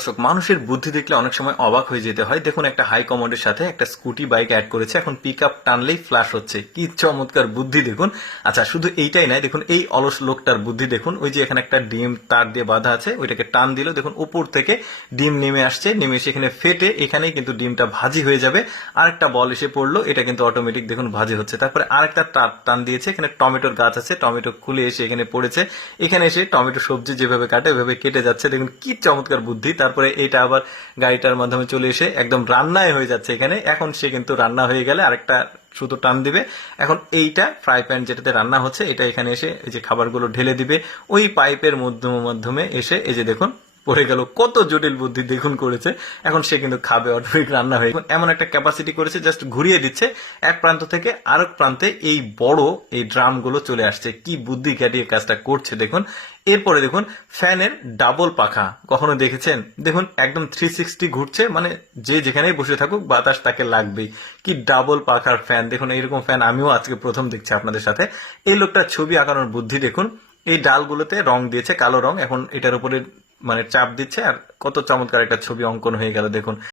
দর্শক, মানুষের বুদ্ধি দেখলে অনেক সময় অবাক হয়ে যেতে হয়। দেখুন, একটা হাই কমোডের সাথে একটা স্কুটি বাইক অ্যাড করেছে, এখন পিক আপ টানলেই ফ্ল্যাশ হচ্ছে। কি চমৎকার বুদ্ধি দেখুন। আচ্ছা, শুধু এইটাই নাই, দেখুন এই অলস লোকটার বুদ্ধি দেখুন। ওই যে এখানে একটা ডিম তার দিয়ে বাঁধা আছে, ওইটাকে টান দিল, দেখুন উপর থেকে ডিম নেমে আসছে, নেমে এসে এখানে ফেটে এখানেই কিন্তু ডিমটা ভাজি হয়ে যাবে। আরেকটা বল এসে পড়লো, এটা কিন্তু অটোমেটিক দেখুন ভাজি হচ্ছে। তারপরে আরেকটা টান দিয়েছে, এখানে টমেটোর গাছ আছে, টমেটো খুলে এসে এখানে পড়েছে, এখানে এসে টমেটো সবজি যেভাবে কাটে ওইভাবে কেটে যাচ্ছে। দেখুন কি চমৎকার বুদ্ধি। তারপরে এটা আবার গাড়িটার মাধ্যমে চলে এসে একদম রান্নায় হয়ে যাচ্ছে এখানে। এখন সে কিন্তু রান্না হয়ে গেলে আরেকটা শুধু টান দিবে, এখন এইটা ফ্রাই প্যান যেটাতে রান্না হচ্ছে এটা এখানে এসে এই যে খাবারগুলো ঢেলে দিবে, ওই পাইপের মাধ্যমে এসে এই যে দেখুন পড়ে গেল। কত জটিল বুদ্ধি দেখুন করেছে। এখন সে কিন্তু খাবে, অটোমেটিক রান্না হয়ে এমন একটা ক্যাপাসিটি করেছে, জাস্ট ঘুরিয়ে দিচ্ছে এক প্রান্ত থেকে আরেক প্রান্তে এই বড় এই ড্রাম গুলো চলে আসছে। কি বুদ্ধি খাটিয়ে কাজটা করছে দেখুন। এরপরে দেখুন ফ্যানের ডাবল পাখা, কখনো দেখেছেন? দেখুন একদম 360 ঘুরছে, মানে যে যেখানেই বসে থাকুক বাতাস তাকে লাগবেই। কি ডাবল পাখার ফ্যান দেখুন, এইরকম ফ্যান আমিও আজকে প্রথম দেখছি আপনাদের সাথে। এই লোকটার ছবি আঁকানোর বুদ্ধি দেখুন। এই ডালগুলোতে রং দিয়েছে কালো রং, এখন এটার উপরে মানে চাপ দিচ্ছে আর কত চমৎকার একটা ছবি অঙ্কন হয়ে গেল দেখুন।